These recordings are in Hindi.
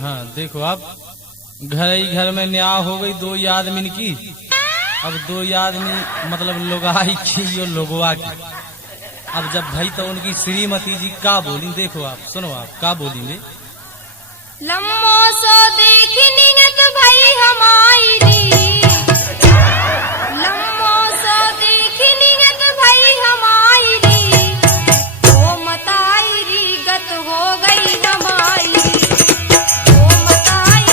हाँ देखो अब घर ही घर में न्याय हो गई दो आदमी की। अब दो आदमी मतलब लोगाई की और लोगवा की। अब जब भाई तो उनकी श्रीमती जी का बोली, देखो आप सुनो आप का बोली। लम्बो सो देखनी तो भाई हमारी, लम्बो सो देखनी तो भाई हमारी, ओ मताई गत हो गई हमारी, ओ मताई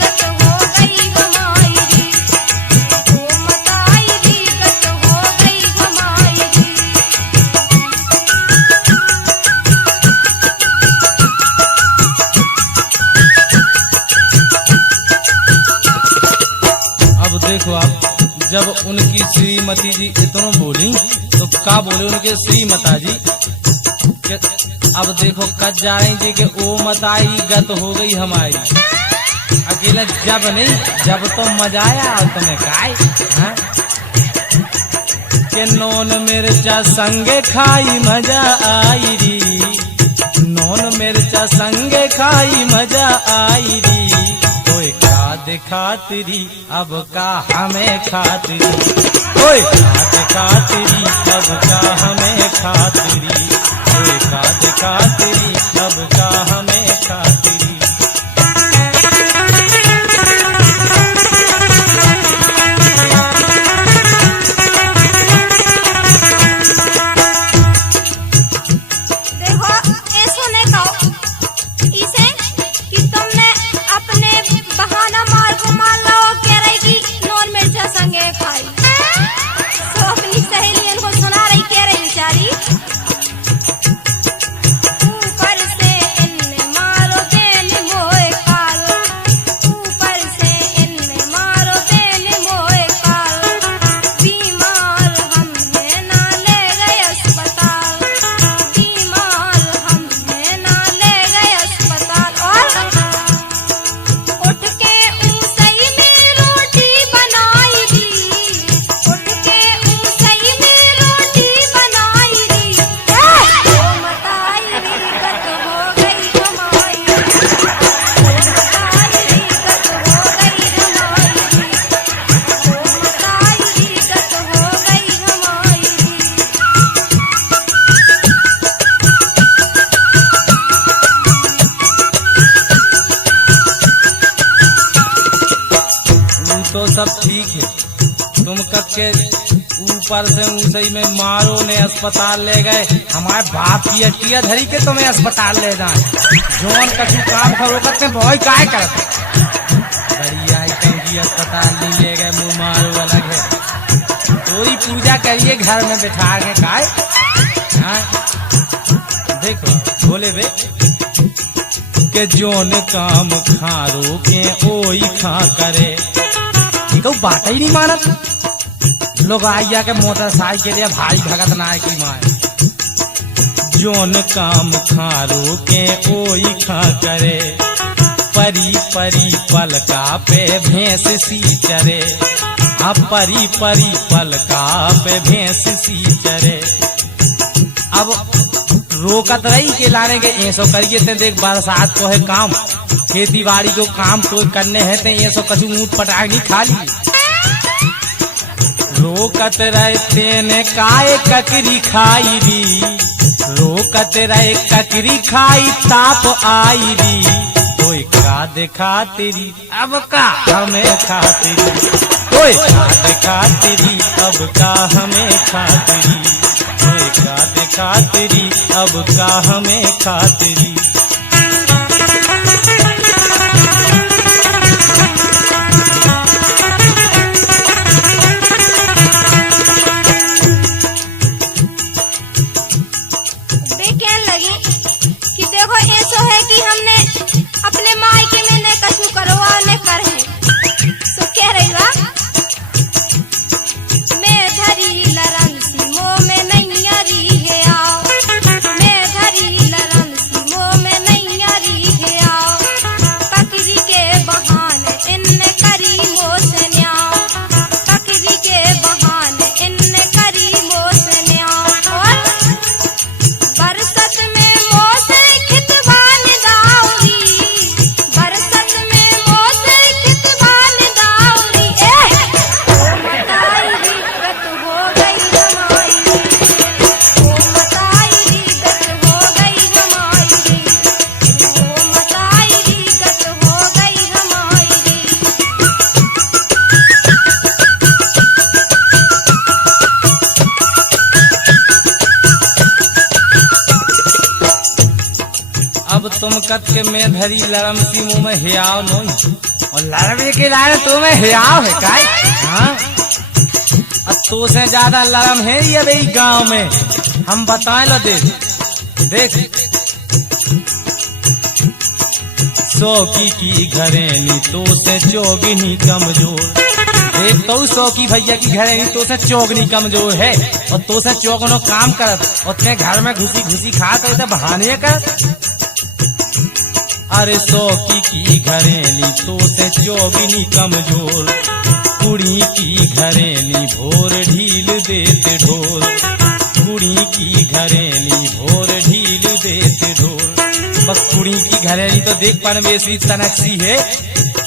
गत हो गई हमारी, ओ मताई गत हो गई हमारी। देखो आप जब उनकी श्रीमती जी इतनों बोली तो का बोले उनके श्रीमता जी कि अब देखो कद जा रही जी के ओ मताई गत हो गई हमारी। अकेला जब नहीं जब तो मजा आया और तुम्हें काय के नोन मिर्चा संगे खाई मजा आई री, नोन मिर्चा संगे खाई मजा आई री। खातिरी अब का हमें खातिरी, कोई खातिरी अब का हमें खातिरी, कोई खातिरी अब का हमें खातिरी। तो सब ठीक है, तुम कब के ऊपर से ऊंचाई में मारो ने अस्पताल ले गए, हमारे बाप की अटिया धरी के तुम्हें अस्पताल ले जाए। जोन कछु काम करो करते बहुत काय करते बढ़िया की अस्पताल नहीं ले गए, मुँह मारो अलग है। थोड़ी पूजा करिए घर में बैठा के काय। हाँ देखो बोले बे के जोन काम खारो के ओई खा करे, बात ही नहीं मानत लोग आइया के मोटरसाइकिल या भाई भगत ना की माए। जोन काम खारो के ओई खा करे, परी परी पलका पे भैंस सी चरे, अब परी परी पलका पे भैंस सी चरे। अब रोकत रही के लाने के ऐसो करिए थे, देख बरसात को है काम, खेती बाड़ी को काम तो करने है ते ऐसो कछु ऊँट पटाखी खा ली। रोकत रहते ने काय ककरी खाई री, रोकत रहे ककरी खाई ताप आई री। कोई खाद खातिरी अब का हमें खातिरी, कोई खाद खातिरी अब का हमें खातिरी, कोई खाद खातिरी अब का हमें खातिरी। अब तुम कत के मैं धरी लड़म सी मुंह में हियाव नहीं और लड़बे के लाए तुम्हें हियाव है काय। हाँ अब तो से ज्यादा लड़म है ये भाई गांव में, हम बताए लो। देख सौकी की घरेनी तो से चौगनी कमजोर। देख तो सौकी भैया की घरेनी तो से चौगनी कमजोर है और तो से चौगनो काम करत और ते घर में घुसी घुसी खात है तो बहाने कर। अरे सौकी की घरेनी तो से चौगनी कमजोर, कुड़ी की घरेनी भोर ढील देते ढोल। कुड़ी की घरेनी भोर ढील देते ढोल। बस कुड़ी की घरेनी तो देख परमेश्वरी तनकसी है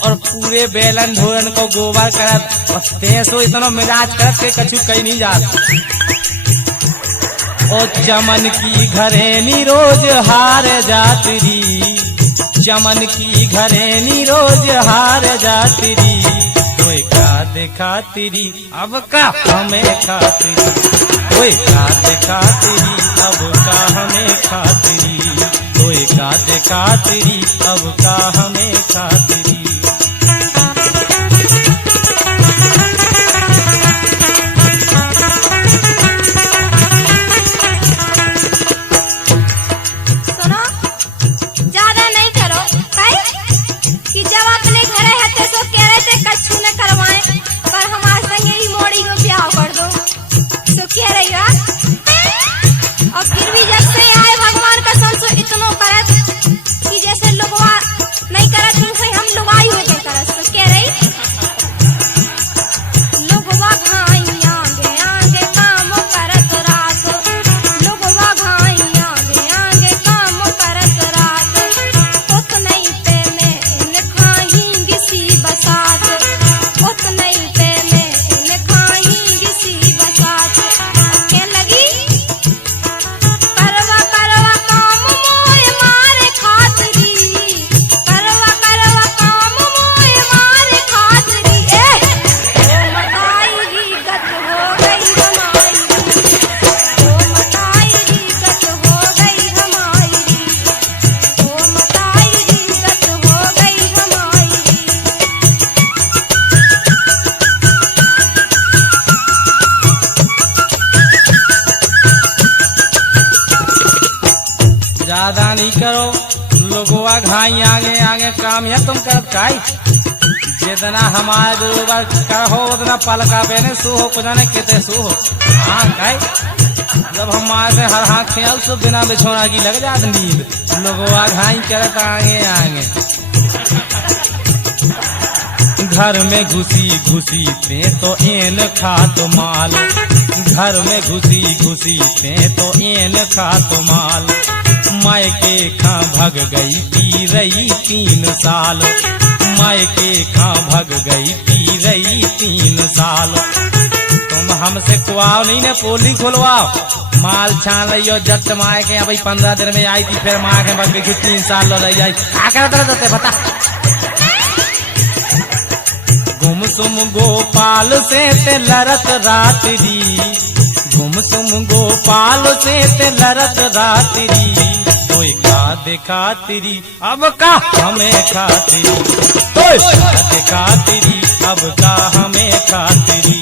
और पूरे बेलन ढोलन को गोबर करत और तेसो इतना मिजाज करत के कछु कहीं नहीं जात। और चमन की घरेनी रोज हार जातरी, चमन की घरेनी रोज हार जातरी। कोई का खातिरी अब का हमें खातिरी, कोई का खातिरी अब का हमें खातिरी, कोई का खातिरी अब का हमें खातिरी। सुनो ज्यादा नहीं करो भाई कि जब अपने घरे हते सो कह रहे थे कछु न करवाएं पर हमारे संगे ही मोड़ी को ब्याह कर दो सो कह रही हो। और फिर भी जब से आए भगवान का संसो इतनो करत कि जैसे लोगवा नहीं करत तुमसे हम लुगाई होके करत सो कह रही लोगवा घाई आगे आगे काम करत रात, लोगवा घाई आगे आगे काम करत रात। उत नहीं पे में इन खाएंगी सी बसात, उत नहीं पे में इन खाएंगी सी बसात। क्या लगी करवा करवा काम मोय मारे खातरी, करवा करवा काम मोय मारे खातरी। ओ मताई गत हो गई हमारी, ओ मताई गत हो गई हमारी, ओ मताई गत हो गई हमारी। ज्यादा नहीं करो लोगों घाई आगे आगे काम है तुम करत काई। जितना हमारे बरोबर करो उतना पलका पहने सो हो कुछ न कितने सो हो। हाँ काई जब हमारे से हर हाथ खेल सो बिना बिछोना की लग जात नींद। लोगों घाई करत आगे आगे घर में घुसी घुसी पे तो एन खात माल, घर में घुसी घुसी पे तो एन खात माल। मायके खा भग गई पी रही 3 साल, मायके खा भग गई पी रही 3 साल। तुम हमसे कुआओ नहीं ने पोली खुलवाओ, माल छान रही हो जट माए के भाई 15 दिन में आई थी फिर माँ के भग गई 3 साल लो रही आई। क्या करते रहते बता। गुमसुम गोपाल से ते लड़त रात्रि, गुमसुम गोपाल से ते लड़त रात्रि। कोई का खातिरी अब का हमें खातिरी, कोई का खातिरी अब का हमें खातिरी,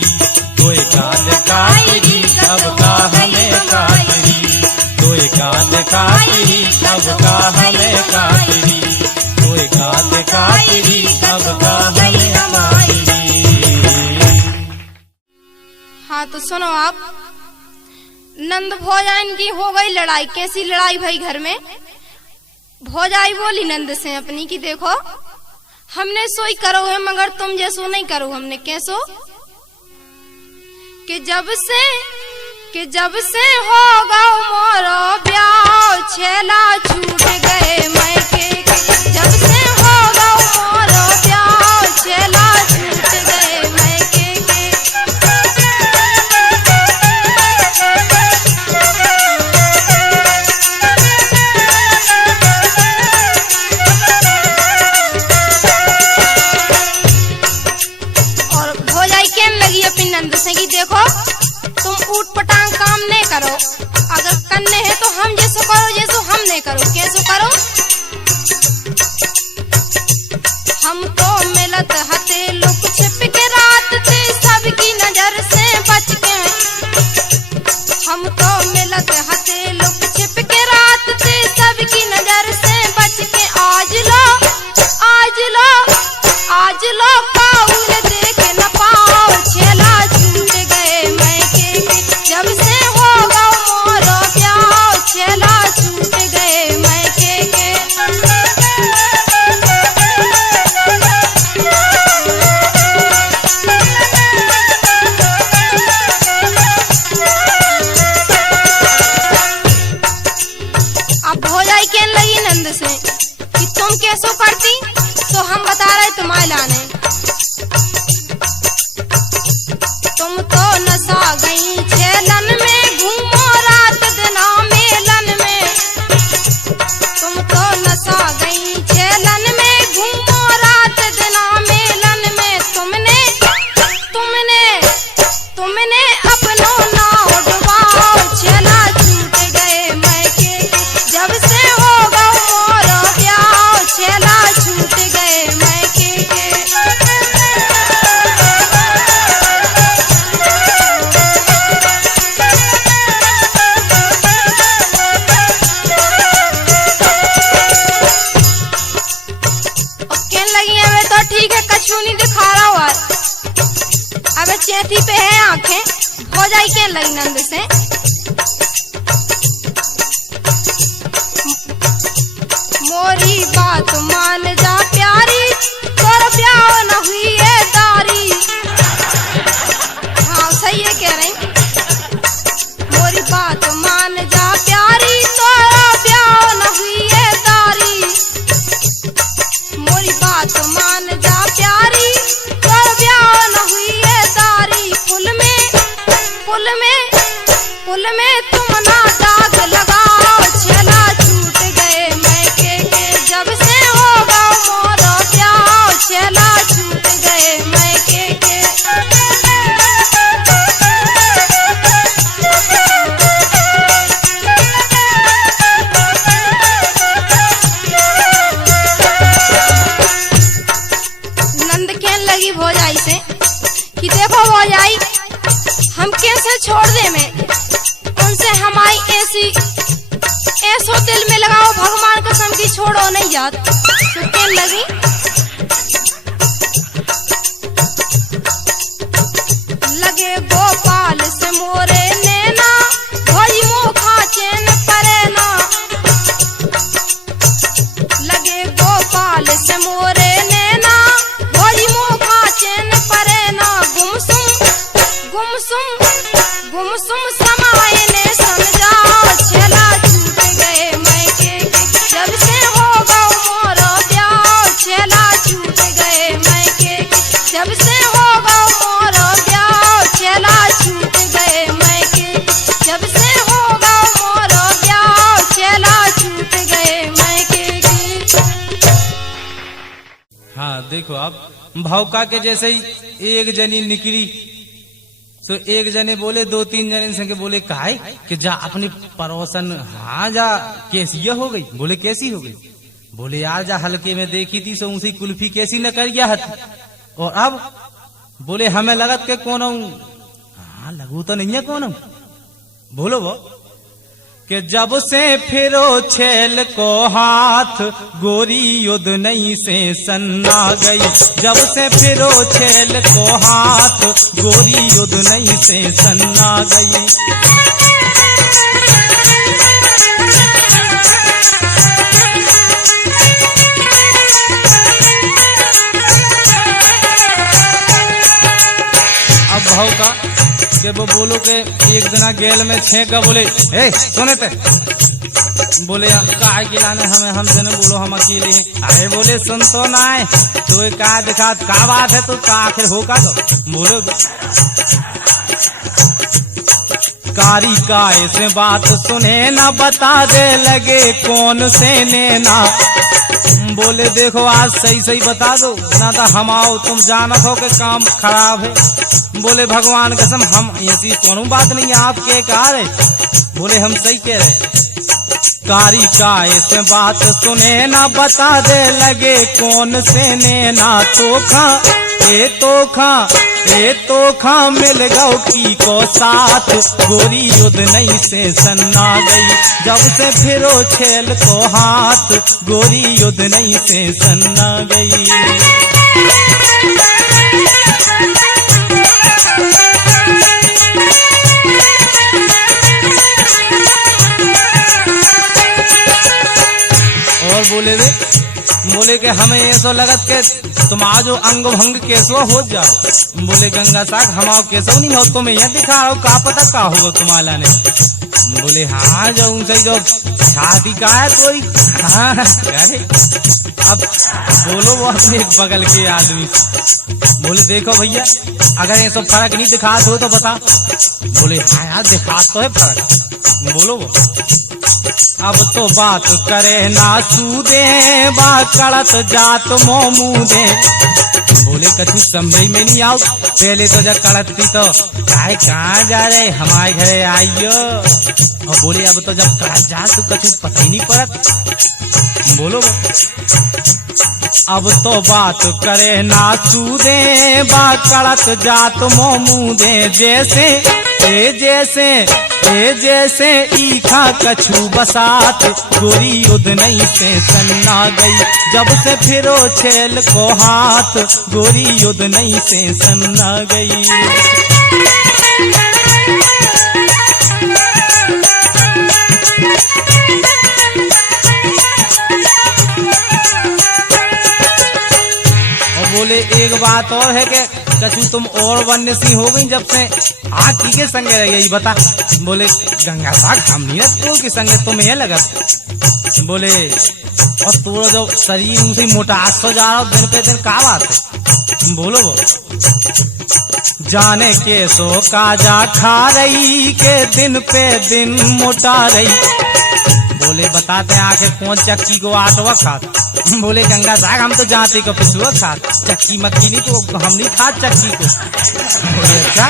कोई का खातिरी अब का हमें खातिरी, कोई का खातिरी अब का हमें खातिरी, कोई का खातिरी अब का हमें खातिरी। हाँ तो सुनो आप, नंद भौजाइन की हो गई लड़ाई। कैसी लड़ाई भाई घर में? भौजाई बोली नंद से अपनी की देखो हमने सोई करो है मगर तुम जैसो नहीं करो हमने कैसो। कि जब से हो गओ मोरो ब्याह छेला छूट गए मैके, जब से हो गओ मोरो ब्याह छेला छूट गए मैके के। और भौजाई केम लगी अपनी नंद से कि देखो तुम ऊट पटांग काम नहीं करो, अगर करने है तो हम जैसो करो जैसो हम नहीं करो कैसो। भौजाई कहने लगी नंद से कि तुम कैसो करती, तो हम बता रहे तुम्हारे लाने। तुम तो नशा गई छेलन में, घूमो रात दिना मेलन में। तुम तो नशा गई छेलन में, घूमो रात दिना मेलन में। तुमने अपनो नाव डुबाओ, छेला छूट गए मैके के, जब से हो गौ मोरो ब्याह, छेला छूट गए मैके के। तो ठीक है, कछू नहीं दिखा रहा हुआ, अब चेथी पे है आंखें। भौजाई के लगी नंद से मोरी बात मान जा प्यारी, तोर ब्याह न हुई है दारी। हाँ सही है कह रही, मोरी बात मान जा प्यारी, तोर ब्याह न हुई है दारी। मोरी बात मान जा प्यारी, तो ब्याह न हुई है तारी। पुल में तुम ना दाग लगाओ, छेला छूट गए मैके के, जब से हो गौ मोरो ब्याह, छेला छूट गए मैके के। नंद कहने लगी भौजाई से कि देखो भौजाई, हम कैसे छोड़ दे में उनसे, हमारी ऐसो दिल में लगाओ, भगवान कसम की छोड़ो नहीं जात। तो कहने लगी लगे गोपाल से मोरे नैना, भई मोखा चैन परे ना। लगे गोपाल से मोरे नैना, भई मोखा चैन परे ना। गुमसुम समाये ने समझाओ, छेला छूट गए मैके के, जब से हो गौ मोरो ब्याह, छेला छूट गए मैके के, जब से हो गौ मोरो ब्याह, छेला छूट गए मैके के, जब से हो गौ मोरो ब्याह, छेला छूट गए मैके के। हाँ देखो, अब भौका के जैसे ही एक जनी निकली, तो एक जने बोले, दो तीन जने संगे बोले काहे कि जा अपनी परोसन। हाँ जा, कैसी ये हो गई? बोले कैसी हो गई? बोले यार जा हल्के में देखी थी, सो उसी कुल्फी कैसी न कर गया हथ। और अब बोले हमें लगत के कौन हूं? हाँ लगू तो नहीं है कौन हूं। बोलो वो कि जब से फिरो छेल को हाथ, गोरी युद्ध नहीं से सन्ना गई। जब से फिरो छेल को हाथ, गोरी युद्ध नहीं से सन्ना गई। अब भाव का कि वो बोलो के एक जना गेल में छेका, बोले ए सुने पे, बोले का खिलाने हमें, हम जने बोलो हम अकेले हैं। अरे बोले सुन तो ना है तो का दिखा, का बात है तो का आखिर होगा। तो बोलो कारी का ऐसे बात सुने ना, बता दे लगे कौन से नैना। बोले देखो आज सही सही बता दो ना, तो हम आओ तुम जानत हो के काम खराब है। बोले भगवान कसम हम ऐसी कोनो बात नहीं है, आप के कहा रहे? बोले हम सही कह रहे। कारी का ऐसे बात सुने ना, बता दे लगे कौन से नैना। तोखा मिल गौ की को साथ, गोरी युद्ध नहीं से सन्ना गई। जब से फिरो छेल को हाथ, गोरी युद्ध नहीं से सन्ना गई। और बोले कि हमें ऐसा लगत के तुम आज अंग भंग कैसो हो जाओ। बोले गंगा साग हम आओ कैसो नहीं हो, तुम्हें यह दिखा रहा हो, का पता का होगा तुम्हारा ने। बोले हाँ जाऊँ सही तो छाती का है कोई। हाँ अरे अब बोलो वो अपने बगल के आदमी से। बोले देखो भैया अगर ये सब फर्क नहीं दिखात हो तो बता। बोले हाँ यार दिखात तो है फर्क। बोलो वो अब तो बात करे ना सूदे बा कड़त जात मोमू दे। बोले कछु समझ में नहीं आओ पहले तो जब कड़त थी तो काय कहाँ जा रहे हमारे घरे आइयो। और बोले अब तो जब कड़त जा तो कछु पता ही नहीं पड़त। बोलो अब तो बात करे ना सूदे बा कड़त जात मोमू दे। जैसे ईखा कछु बसात गोरी युद्ध नहीं से सन्ना गई। जब से फिरो छेल को हाथ गोरी युद्ध नहीं से सन्ना गई। बोले एक बात और है कि कछु तुम और वन्य सी हो गई जब से आखी के संगे रह गई बता। बोले गंगा साग हम नहीं के संगे तुम्हें लगत। बोले और तोड़ा जो शरीर उनसे मोटा सो जा रहा दिन पे दिन का बात है। बोलो वो जाने के सो काजा खा रही के दिन पे दिन मोटा रही। बोले बताते आखिर कौन चक्की को आटवा खात। बोले गंगा साग हम तो जानते को पिछुआ खात चक्की मक्की नहीं तो हम नहीं खात चक्की को। बोले अच्छा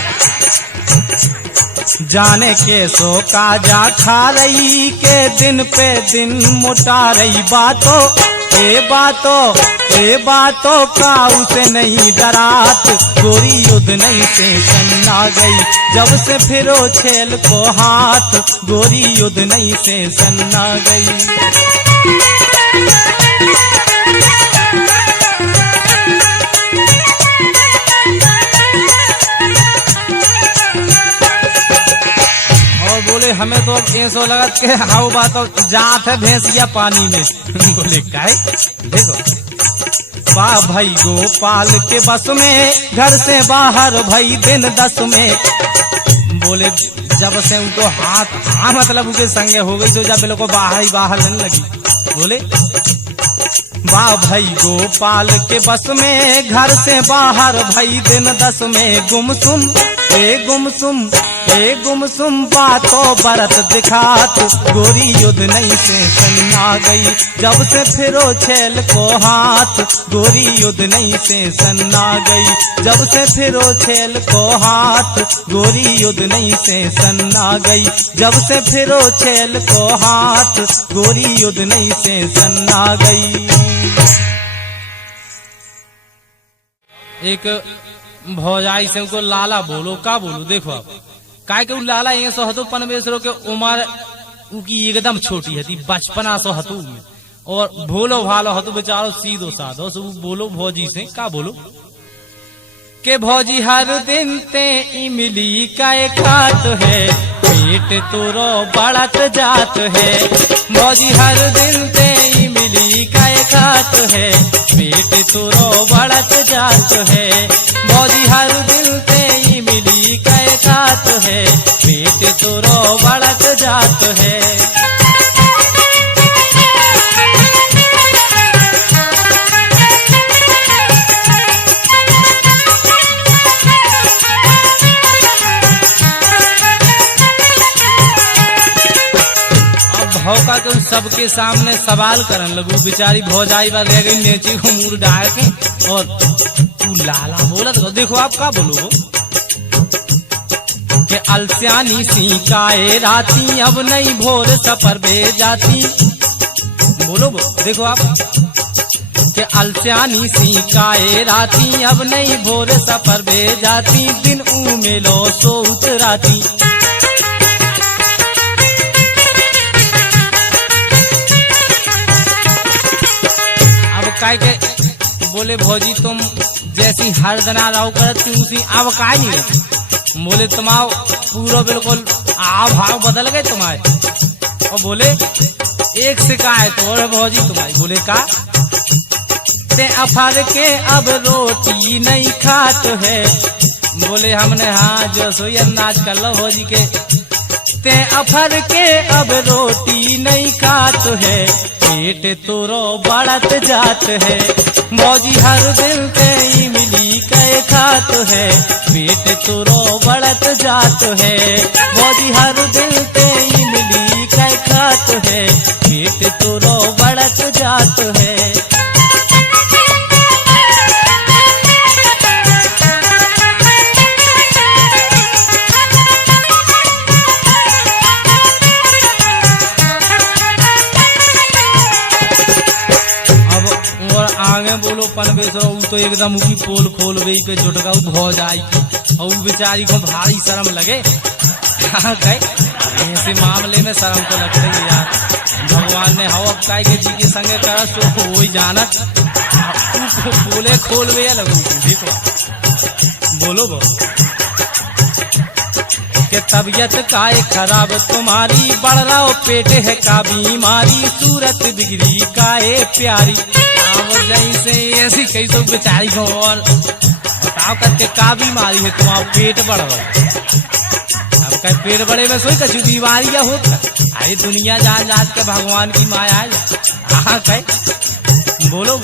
जाने के सो काजा खा रही के दिन पे दिन मोटा रही। बातों का उसे नहीं डरात गोरी युद्ध नहीं से सन्ना गई। जब से फिरो छेल को हाथ गोरी युद्ध नहीं से सन्ना गई। और बोले हमें तो अब ऐसा लगा कि हाउ बात जात है भैंसिया पानी में। बोले काय देखो बा भाई गोपाल के बस में घर से बाहर भाई दिन 10 में। बोले जब से उनको हाँ मतलब उनके संगे हो गई तो जब लोग को बाहर नहीं लगी। बोले बा भाई गोपाल के बस में घर से बाहर भाई दिन 10 में। गुमसुम बातों बरत दिखात गोरी युद्ध नहीं से सन्ना गई। जब से फिरो छेल को हाथ गोरी युद्ध नहीं से सन्ना गई। जब से फिरो छेल को हाथ गोरी युद्ध नहीं से सन्ना गई। जब से फिरो छेल को हाथ गोरी युद्ध नहीं से सन्ना गई। एक भौजाई से उनको लाला बोलो का बोलो देखो आप काय के लाला ये सो हतो पनवेश्वरों के उम्र उनकी एकदम छोटी है बचपना सो हतो में। और भोलो भालो हतो बेचारो सीधो साधो सो बोलो भौजी से का बोलो के भौजी हर दिन ते इमली का एक खात है पेट तोरो बढ़त जात है। भौजी हर दिन ते इमली का एक खात है पेट तोरो बढ़त जात है। भौजी हर दिन ते इमली का एक खात है पेट तोरो बढ़त जात है। भौका तो सबके सामने सवाल करन लगू बेचारी भौजाई बार रह गई नेची को मुंह डाल के। और तू लाला बोला तो देखो आप का बोलो के अलस्यानी सी काए राती अब नहीं भोर सफर बे जाती। बोलो देखो आप के अलस्यानी सी काए राती अब नहीं भोर सफर बे जाती। दिन उमेलो सो उतराती। काय के बोले भौजी तुम जैसी हर दना राव करती उसी अब काय नहीं। बोले तुम्हारा पूरा बिल्कुल आव भाव बदल गए तुम्हारे। और बोले एक शिकायत और भौजी तुम्हारी। बोले का ते अफर के अब रोटी नहीं खात है। बोले हमने हाँ जो सोई अंदाज कर लो भौजी के ते अफर के अब रोटी नहीं खात है, पेट तोरो बढ़त जात है। मौजी हर दिन ते इमली कै खात है, पेट तोरो बढ़त जात है। मौजी हर दिन ते इमली कै खात है, पेट तोरो बढ़त जात है। आगे बोलो पनवेश्वर तो एकदम की पोल खोल गई पे जुटगा भो जाई और बेचारी को भारी शर्म लगे। ऐसे मामले में शर्म तो लगता ही यार। भगवान ने हवा काय के जी के संगे करा सो हो ही जानत बोले खोल गया लगू देखो बोलो कि तबीयत काय खराब तुम्हारी, बढ़ रहा हो पेट है का बीमारी, सूरत बिगड़ी काहे प्यारी। जैसे ऐसी कैसे बेचारी को और बताओ करके का बीमारी है तुम्हारा पेट बढ़ रहा। अब कहीं पेट बढ़े में सोई कछु बीमारी या होता। अरे दुनिया जान जान के भगवान की माया है। कहीं बोलो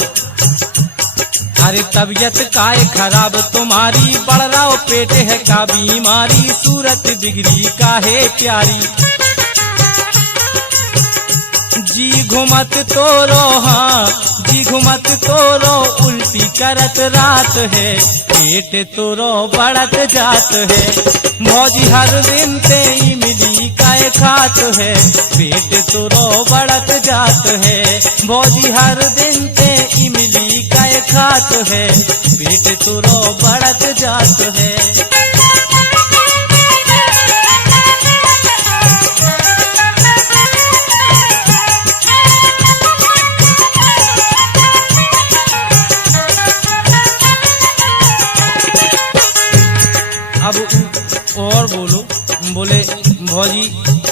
अरे तबीयत काय खराब तुम्हारी, बढ़ रहा हो पेट है का बीमारी, सूरत बिगड़ी काहे प्यारी। जी घुमत तोरो हाँ जी घुमत तोरो उल्टी करत रात है, पेट तोरो बढ़त जात है। मौजी हर दिन ते इमली काय खात है, पेट तोरो बढ़त जात है। मौजी हर दिन ते इमली काय खात है, पेट तोरो बढ़त जात है। अब और बोले भौजी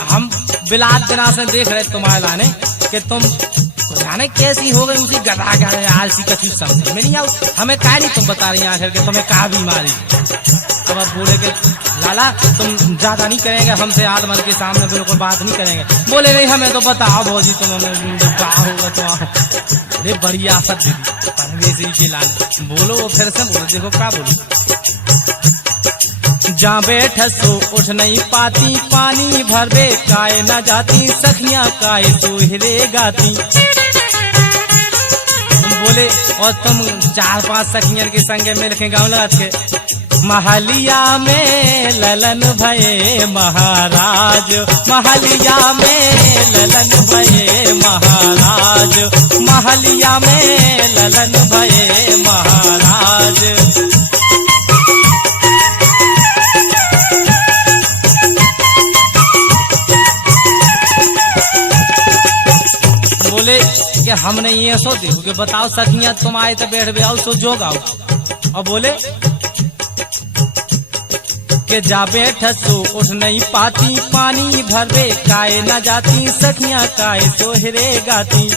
हम बिलात दिना से देख रहे तुम्हारे लाने कि तुम जाने कैसी हो गई उसी गधा गधा आलसी का चीज समझ में नहीं आओ। हमें क्या नहीं तुम बता रही आखिर के तुम्हें क्या बीमारी। अब बोले कि लाला तुम ज्यादा नहीं करेंगे हमसे आदमन के सामने बिल्कुल बात नहीं करेंगे। बोले नहीं हमें तो बताओ भौजी तुम क्या होगा तो। अरे बढ़िया सब दीदी परमेश्वरी के लाने बोलो वो फिर से बोलो देखो क्या बोलो। जा बैठ सो उठ नहीं पाती, पानी भर बे काय न जाती, सखियां काय सोहरे गाती। बोले और तुम 4-5 सखियन के संगे मिल के गाँव लगात के महलिया में ललन भये महाराज, महलिया में ललन भये महाराज, महलिया में ललन भये महाराज। बोले कि हमने ये सो देखो कि बताओ सखियां तुम आए तो बैठ आओ सो जो गाओ। और बोले कि जा बैठ सो उठ नहीं पाती, पानी भर बे काय न जाती, सखियां काय सोहरे गाती।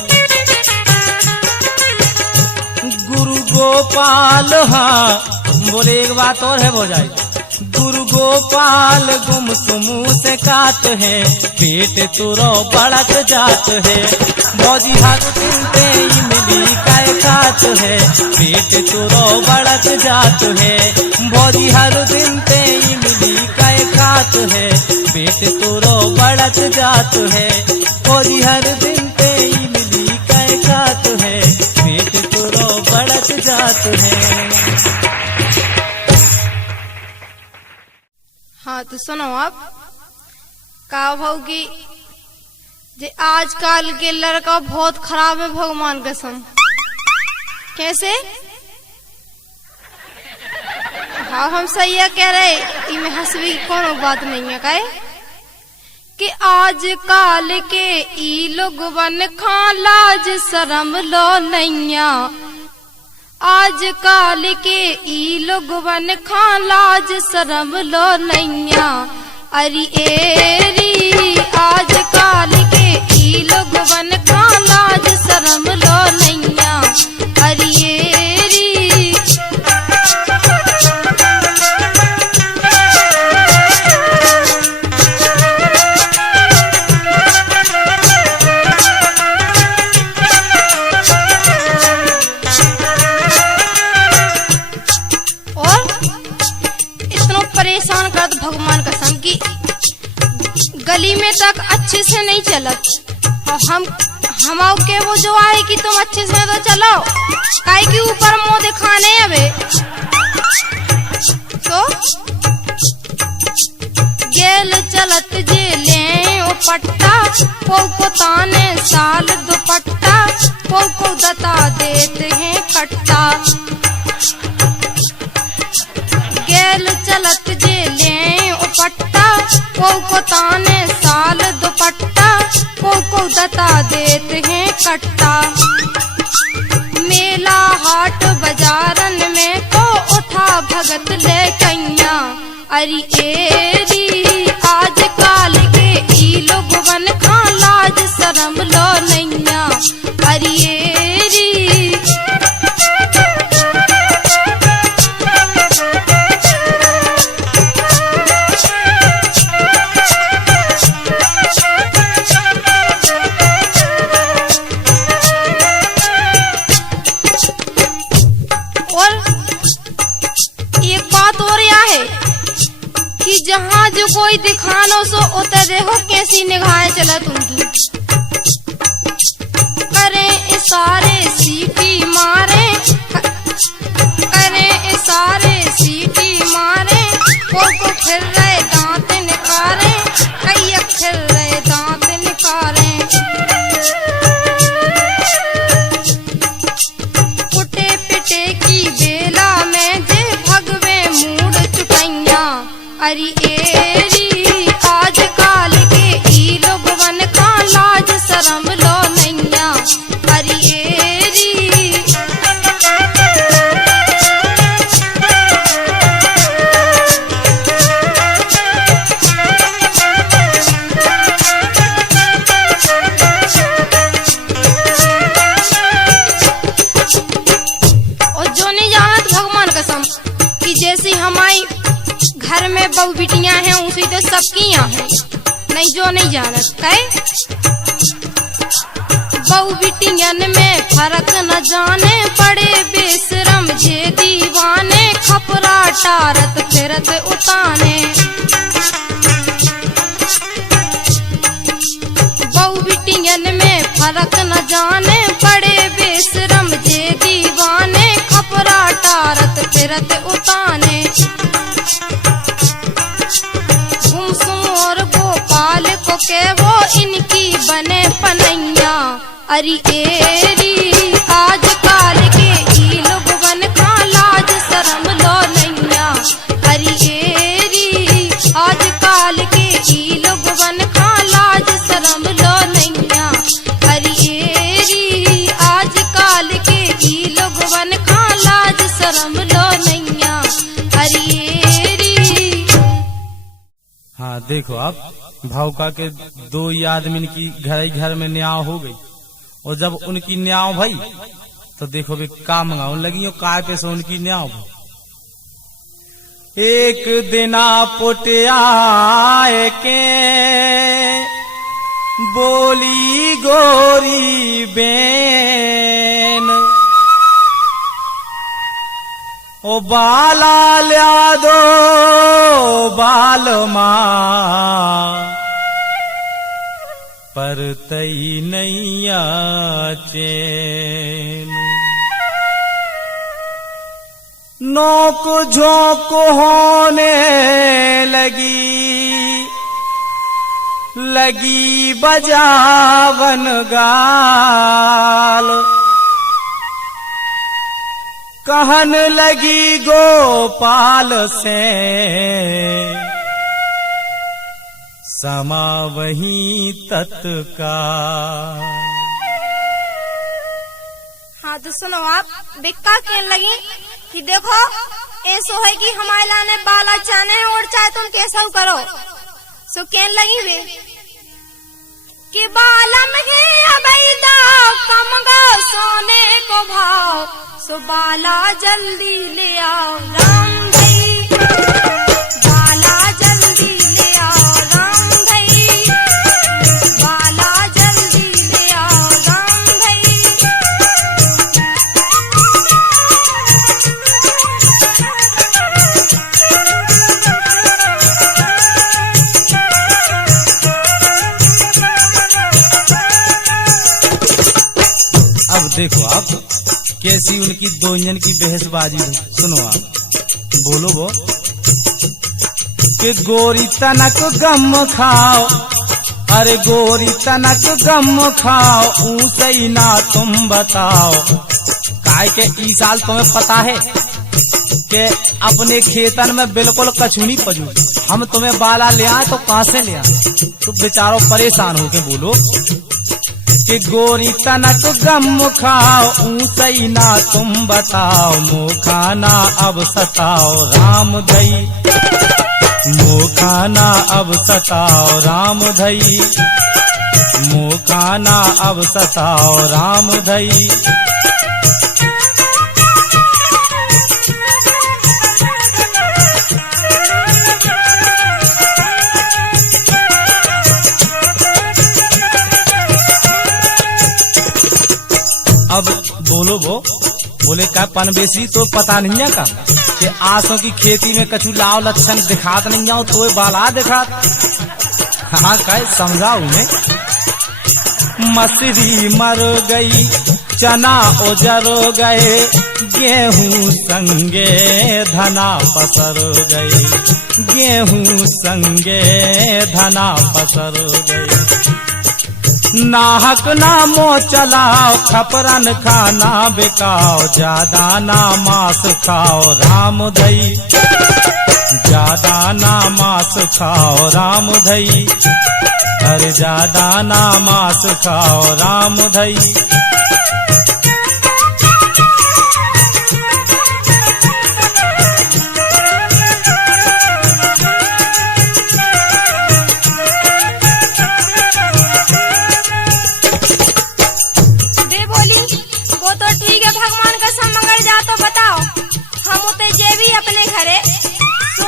गुरु गोपाल हाँ बोले एक बात और है हो जाए। गुरु गोपाल गुम सुमु से काट है, पेट तुरो बढ़त जात है। मौजी हर दिन ते इमली काय खात है, पेट तुरो बढ़त जात है। मौजी हर दिन ते इमली काय खात है, पेट तुरो बढ़त जात है। मौजी हर दिन ते इमली काय खात है, पेट तुरो बढ़त जात है। हाँ तो सुनो आप का भाऊगी जे आजकल के लड़का बहुत खराब है भगवान कसम। कैसे? हाँ हम सही है कह रहे, इनमें हंसवी की कोनो बात नहीं है काहे कि आजकल के ई लोग बन खा लाज शरम लो नैया। आजकल के ई लोग बन खा लाज शरम लो नैया। अरे एरी आजकल के ई लोग बन खा लाज शरम लो नैया। अरे एरी तक अच्छे से नहीं चलत और हम के वो जो आए कि तुम अच्छे से तो चलो काहे कि ऊपर मुंह दिखाने अबे तो गेल चलत जे ले ओ पट्टा को ताने साल दुपट्टा को दता देते हैं कट्टा गेल चलत जे ले ओ पट्टा को ताने साल दुपट्टा को दता देते हैं कट्टा मेला हाट बाजारन में को उठा भगत ले कैया अरे एरी आज काल के ई लोगवन खा लाज शरम लो नैया अरे एरी कि जहाँ जो कोई दिखानो सो उतर देखो कैसी निगाहें चलत उनकी करें इशारे सीटी मारे करें इशारे सीटी मारे को फिर रहे दांत निकारे कई फिर रहे दांत निकारे कुटे पिटे की बेला में जे भगवे मूड चुकैया अरे एरी आज काल के ई लोगवन खा लाज शरम लो नैया अरे एरी और जो नहीं जानत भगवान कसम कि जैसी हमारी घर में बहू बिटियां हैं उसी तो सबकी यहाँ है नहीं जो नहीं जानत कहे बहू बिटियन में फर्क न जाने बड़े बेशरम जे दीवाने खपरा टारत फिरत उताने बहू बिटियन में फर्क न जाने बड़े बेशरम जे दीवाने खपरा टारत फिरत उताने और गोपाल को के वो इनकी बने पनैया अरे एरी आज काल के ई लोगवन खा लाज शरम लो नैया अरे एरी आज काल के ई लोगवन खा लाज शरम लो नैया अरे एरी आज काल के ई लोगवन खा लाज शरम लो नैया अरे एरी। हाँ देखो आप भावका के दो ही आदमी की घर में न्याय हो गई और जब उनकी न्याय भई तो देखो भी का मंगाओ लगी काय पे से उनकी न्याय भई एक दिना पुटिया के बोली गोरी बेन ओ बाला लिया दो बाल माँ पर तई नैया चैन नोक झोंक होने लगी बजावन गाल कहन लगी गोपाल से समा वही तत्काल। हाँ तो सुनो आप बिक्का कहने लगी कि देखो ऐसो है कि हमारे लाने बाला चाने और चाहे तुम कैसा करो सो कहने लगी वे कि बालम है अबैदा कमगा सोने को भाव सो बाला जल्दी ले आओ राम भाई बाला जल्दी ले आओ राम भाई बाला जल्दी ले आओ राम भाई। देखो आप कैसी उनकी दो इंजन की बहसबाजी है। सुनो आप, बोलो वो कि गोरी तनक गम खाओ, अरे गोरी तनक गम खाओ, ऊंसे ही ना तुम बताओ। काहे के ई साल तुम्हें पता है कि अपने खेतन में बिल्कुल कछु नहीं पजू। हम तुम्हें बाला ले आए तो कहां से ले आए? तो बेचारों परेशान होके बोलो कि गोरी तनक गम खाओ, ऊंसे ही ना तुम बताओ। मोखाना अब सताओ राम धई, मोखाना अब सताओ राम धई, मोखाना अब सताओ राम धई। अब बोलो वो बोले का पनबेसी तो पता नहीं है का कि आसों की खेती में कछु लाव लक्षण दिखात नहीं आओ तो बाला दिखात। हाँ कहे समझाओ उन्हें। मसरी मर गई चना उजर गए, गेहूं संगे धना पसर गए, गेहूं संगे धना पसर गए। नाहक नामो चलाओ, खपरन खाना बिकाओ, ज्यादा ना मांस खाओ राम धई, ज्यादा ना मांस खाओ राम धई, अरे ज्यादा ना मांस खाओ राम धई। अपने घरे तो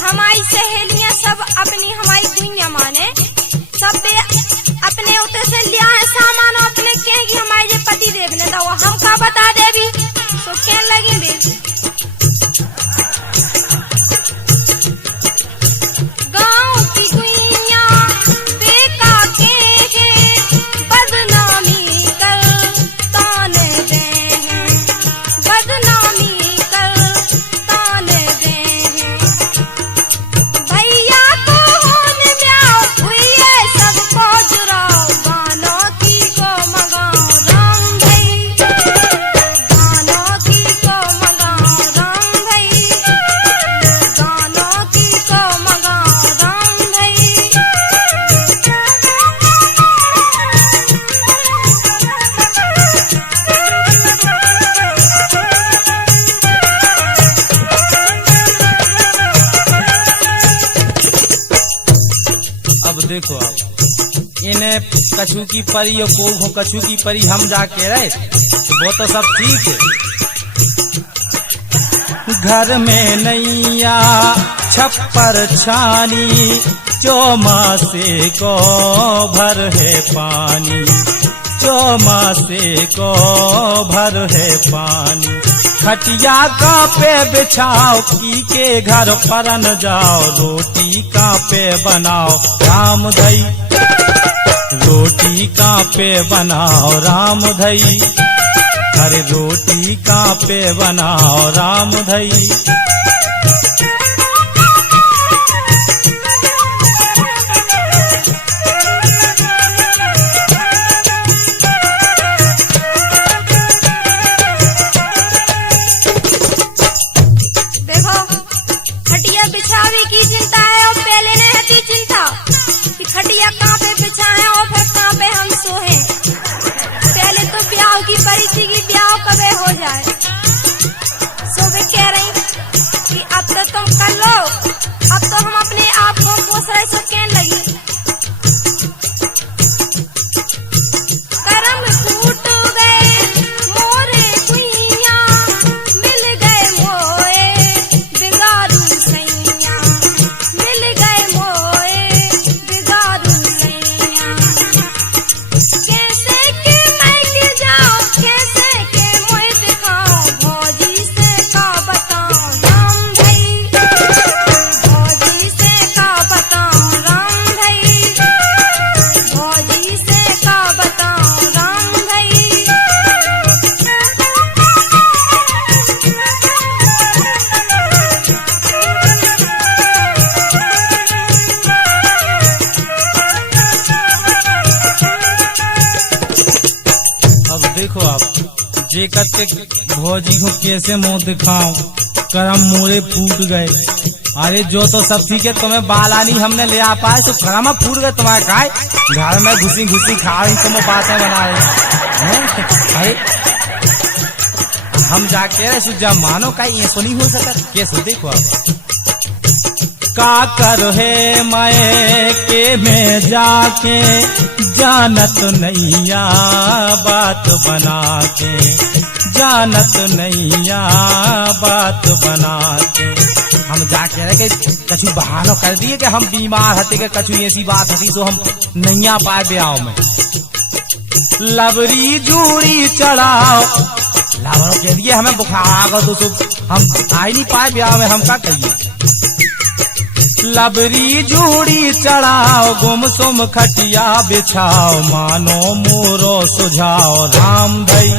हमारी सहेलियां सब अपनी हमारी दुनिया माने सब अपने उतर से लिया है सामान, अपने कहे कि हमारे पति देव ने तो हम का बता दे भी तो क्या लगी भी। गाँव की दुनिया बेका के बदनामी कर ताने दे, बदनामी देखो आप इन्हें कछु की परी और को कछु की परी हम जाके रहे तो वो तो सब ठीक है। घर में नैया छप्पर छानी, चौमासे को भर है पानी, चौमासे को भर है पानी। खटिया का पे बिछाओ, की के घर परन जाओ, रोटी का पे बनाओ राम धई, रोटी का पे बनाओ राम धई, अरे रोटी का पे बनाओ राम धई। की चिंता है और पहले ने हती चिंता कि खटिया कहाँ पे बिछाएं और फिर कहाँ पे हम सोहें। पहले तो ब्याह की परी थी कि ब्याह कब हो जाए, सो वे कह रही कि अब तो तुम जे कच्चे भौजी को कैसे मुंह दिखाऊं, करम मोरे फूट गए। अरे जो तो सब ठीक है, तुम्हें बालानी हमने ले आ पाए तो करम फूट गए तुम्हारे काय। घर में घुसी घुसी खा रही तुम बातें बना रहे हैं। अरे हम जाके सुझा मानो का ये सुनी हो सकता कैसे देखो आप का कर है मैं के में जाके जानत नैया बात बना के, जानत नैया बात बना के। हम जाके रह के कछु बहाना कर दिए कि हम बीमार हते के कछु ऐसी बात हती तो हम नैया पाए ब्याह में। लबरी जूड़ी चढ़ाओ, लबरों के लिए हमें बुखार आ गया तो हम आ ही नहीं पाए ब्याह में, हम क्या कहिए। लबरी जूड़ी चढ़ाओ, गुमसुम खटिया बिछाओ, मानो मोरो सुझाओ राम धई।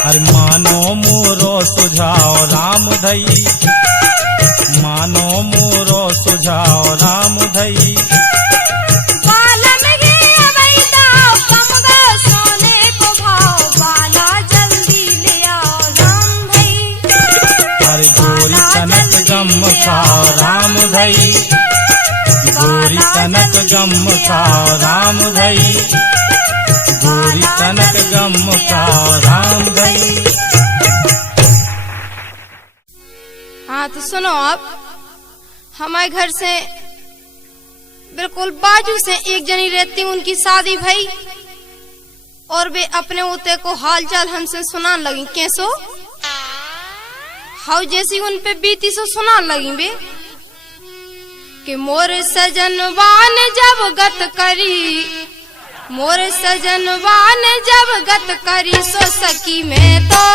अरे मानो मोरो सुझाओ राम धई, मानो मोरो सुझाओ राम धई। गोरी कनक गम खाओ राम धई, गोरी कनक गम खाओ राम धई, गोरी कनक गम खाओ राम धई। हाँ तो सुनो, अब हमारे घर से बिल्कुल बाजू से एक जनी रहती, उनकी शादी भई और वे अपने उते को हालचाल हमसे सुनान लगी। कैसो हाउ जैसी उन पे बीती सो सुनान लगी बे कि मोर सजनवा ने जब गत करी, मोर सजनवा ने जब गत करी, सो सकी में तो,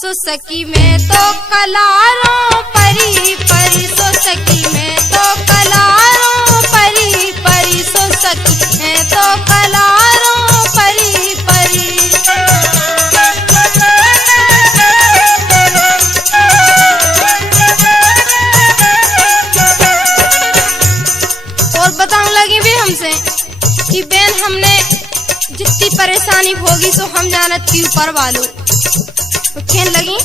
सो सकी में तो कलारों परी परी, सो सकी में तो कलारों परी परी, सो सकी में तो कलारों परी परी। और बताने लगी भी हमसे कि बेन हमने जितनी परेशानी भोगी सो हम जानत की ऊपर वालों तो खेल लगी।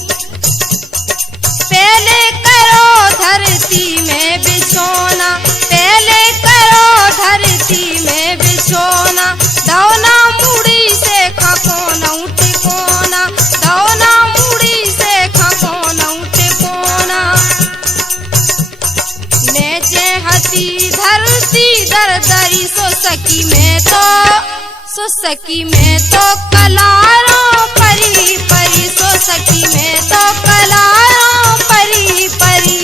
पहले करो धरती में बिछोना, पहले करो धरती में बिछोना, दौना मुड़ी से खकोना उठे कोना, दौना मुड़ी से खकोना उठे कोना। नेचे हती धरती दरदरी, सो सकी में तो, सो सकी में तो कलारों परी परी, सो सकी में तो कलारों परी परी।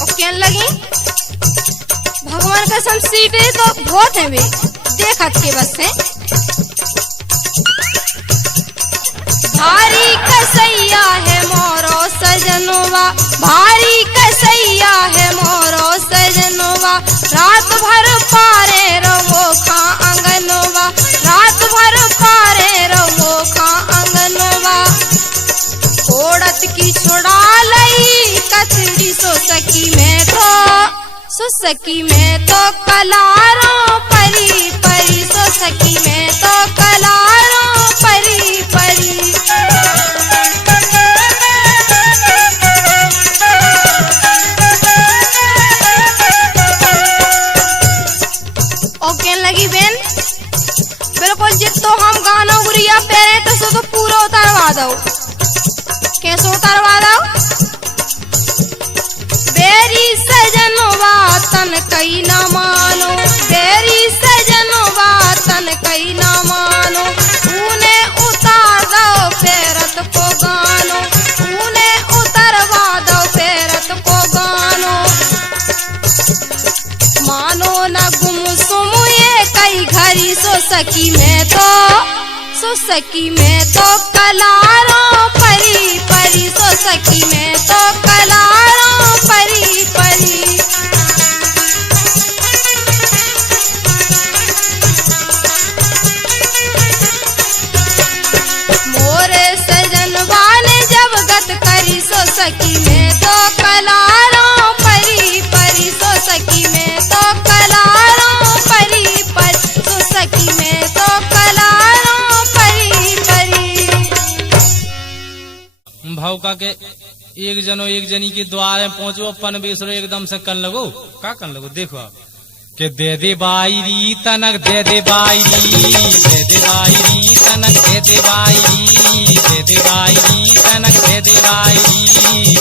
और कहने लगी भगवान कसम सीटे तो बहुत है वे देखत के बस है। भारी कसैया है मोरो सजनवा, भारी कसैया है मोरो सजनवा, रात भर पारे रहो खा अंगनवा, रात भर पारे रहो खा अंगनवा। ओढ़त की छुड़ा लई कचड़ी, सो सकी में तो, सो सकी में तो कलारों परी परी, सो सकी में तो कलारों परी परी। और कहने लगी बेन बिल्कुल जितो हम गाना गुरिया पेरे तो पूरा उतारवा दो। कैसे उतारवा दो? बेरी सजनवा तन कई ना मानो, बेरी सजनवा तन कई ना मानो, ऊने उतार दो फेरत को गानो, ऊने उतारवा दो फेरत को गानो। मानो न गुमसुम ये कई घड़ी, सो सकी में तो, सो सकी में तो कलारों परी परी, सो सकी में तो कलारों परी परी। मोरे सजनवा ने जब गत करी, सो सकी में तो कलारों परी भौका के एक जनो एक जनी के द्वारे पहुंचो पनवेसरो एकदम से कन लगो का कन लगो देखो आप के दे दे बाईरी तनक दे दे बाईरी दे दे बाईरी तनक दे दे बाईरी दे दे बाईरी तनक दे दे बाईरी।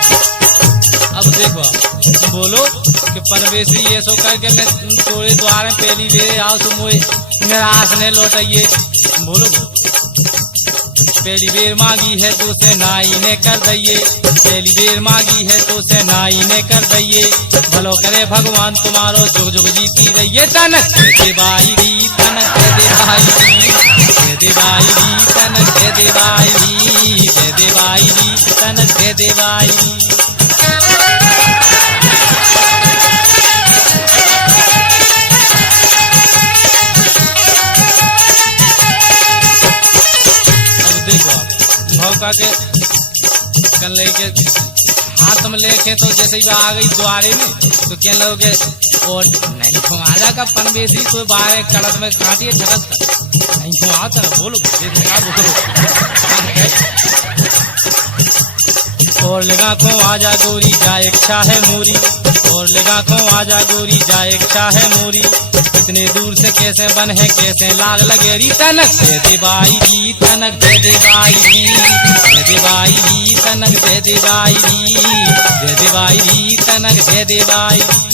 अब देखो आप बोलो कि परवेशी ये सो करके मैं तोरे द्वारे पहली ले आओ तुम निराश ने लौटाइए बोलो पहली बेर मांगी है तो से नाई ने कर दइए पहली बेर मांगी है तो से नाई ने कर दइए भलो करे भगवान तुम्हारो जुग जुग जीती रहिए तनक दे दे बाईरी तनक दे दे बाईरी दे दे बाईरी तनक दे दे बाईरी दे दे बाईरी तनक दे दे बाईरी। भौका के कन लेके हाथ में लेके तो जैसे ही आ गई द्वारे में तो क्या लोगे और नहीं घुमाजा का पनवेशी कोई बाहर कड़क में काटिए झगत का नहीं घुमा तरह बोलो और लगा को आजा गोरी जा इच्छा है मोरी और लगा को आजा गोरी जा इच्छा है मोरी इतने दूर से कैसे बन है कैसे लाग लगेरी तनक दे दे बाईरी तनक दे दे बाईरी दे दे बाईरी तनक दे दे बाईरी दे दे बाईरी तनक दे दे बाईरी।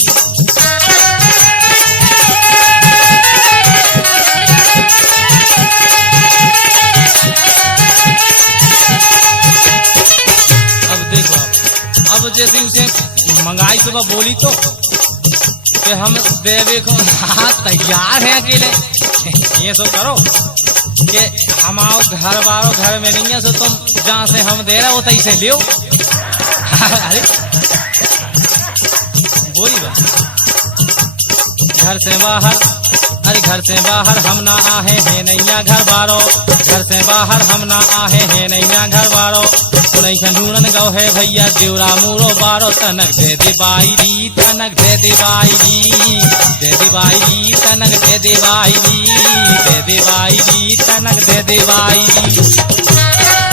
अब देखो अब जैसे उसे मंगाई सुबह बोली तो कि हम देवे को हाँ तैयार हैं अकेले ये सो करो कि हम आओ घर बारो घर में नहीं है सो तुम जहाँ से हम दे रहे हो तैसे लियो। अरे बोली बा घर से बाहर अरे घर से बाहर हम ना आहे है नैया घर बारो घर से बाहर हम ना आहे है नैया घर बारो नहीं खंडूरन गौ है भैया देवरा मूरो बारो तनक दे दे बाईरी तनक दे दे बाईरी दे दे बाईरी तनक दे दे बाईरी दे दे बाईरी तनक दे दे बाईरी।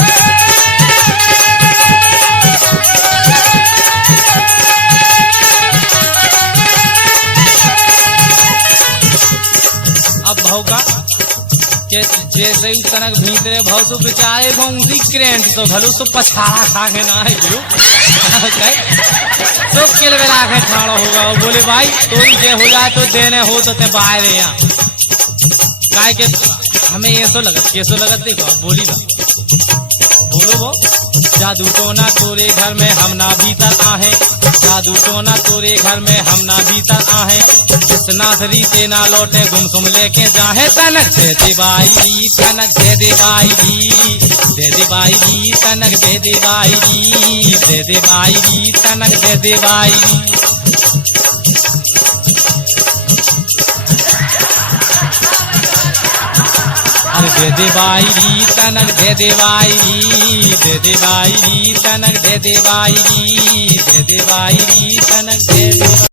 अब भौका जैसे ही तनक भीतरे भाव सो बेचारे भौंसी क्रेंट तो भलो सो पछाड़ा खा के ना है गुरु तो किल बेला के ठाड़ो होगा वो बोले भाई तो ही जे हो जाए तो देने हो तो ते बाहर है यहाँ काय के हमें ऐसो लगत देखो बोली बा बोलो वो जादू टोना तोरे घर में हम ना भीतर आहे जादू टोना तोरे घर में हम ना भीतर आहे नाथरी ते ना लौटे गुमसुम लेके जाहे तनक दे दे बाईरी तनक दे दे बाईरी दे दे बाईरी तनक दे दे बाईरी दे दे बाईरी तनक दे दे बाईरी। अरे दे दे बाईरी तनक दे दे बाईरी दे दे बाईरी तनक दे दे बाईरी दे दे बाईरी तनक दे दे।